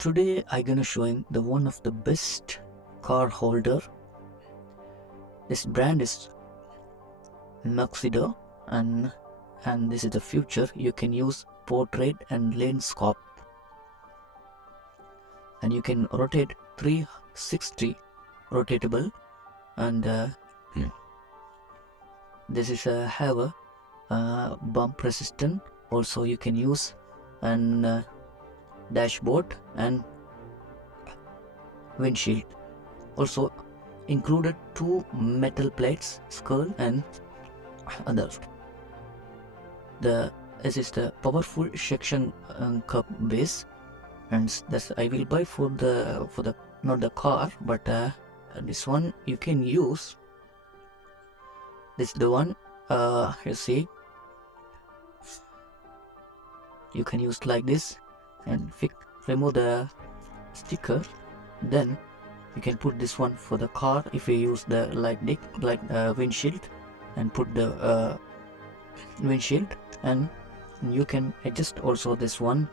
Today I'm gonna showing the one of the best car holder. This brand is Moxedo, and this is the future. You can use portrait and landscape, and you can rotate 360 rotatable, and this is a have a bump resistant. Also you can use an dashboard and windshield. Also included two metal plates, skull and others. This is the powerful section cup base, and that's I will buy for the not the car, but this one you can use. This is the one you see, you can use like this and remove the sticker. Then you can put this one for the car if you use the windshield, and put the windshield, and you can adjust also this one,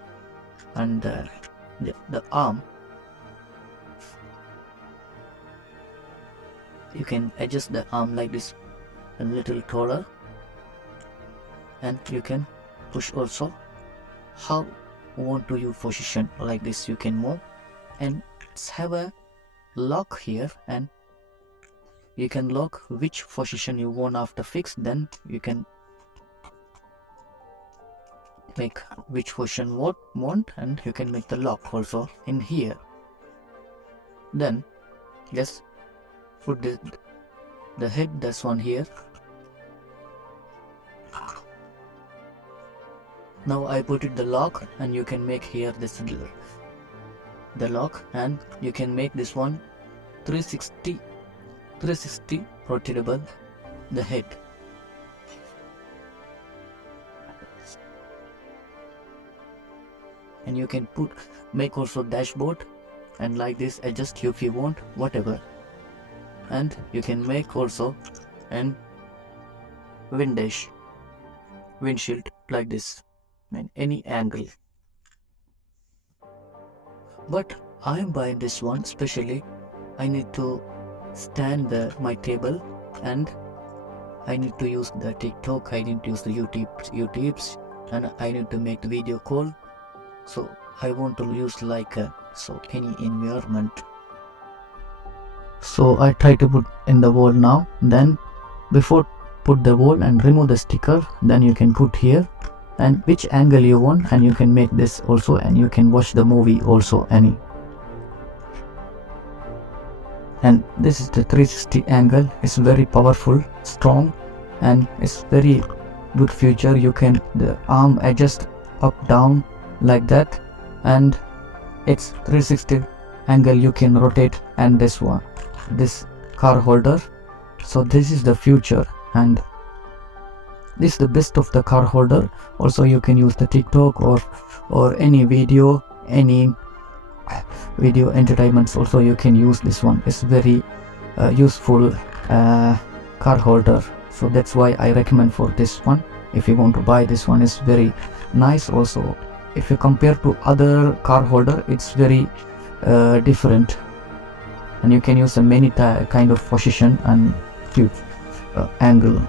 and the arm you can adjust the arm like this, a little taller, and you can push also how you want to use position like this. You can move, and it's have a lock here, and you can lock which position you want after fix. Then you can make which position want, and you can make the lock also in here. Then just put the head, this one here. Now I put it the lock, and you can make here this the lock, and you can make this one 360 rotatable, the head. And you can make also dashboard, and like this adjust if you want, whatever. And you can make also an windshield like this, in any angle. But I am buying this one especially. I need to stand my table, and I need to use the TikTok, I need to use the YouTubes, and I need to make the video call. So I want to use like any environment. So I try to put in the wall now. Then before put the wall and remove the sticker, then you can put here, and which angle you want, and you can make this also, and you can watch the movie also any. And this is the 360 angle. It's very powerful, strong, and it's very good feature. You can the arm adjust up down like that, and it's 360 angle you can rotate. And this car holder, so this is the future, and this is the best of the car holder. Also you can use the TikTok or any video entertainments. Also you can use this one. It's very useful car holder, so that's why I recommend for this one. If you want to buy this one, is very nice. Also if you compare to other car holder, it's very different, and you can use a many kind of position and angle.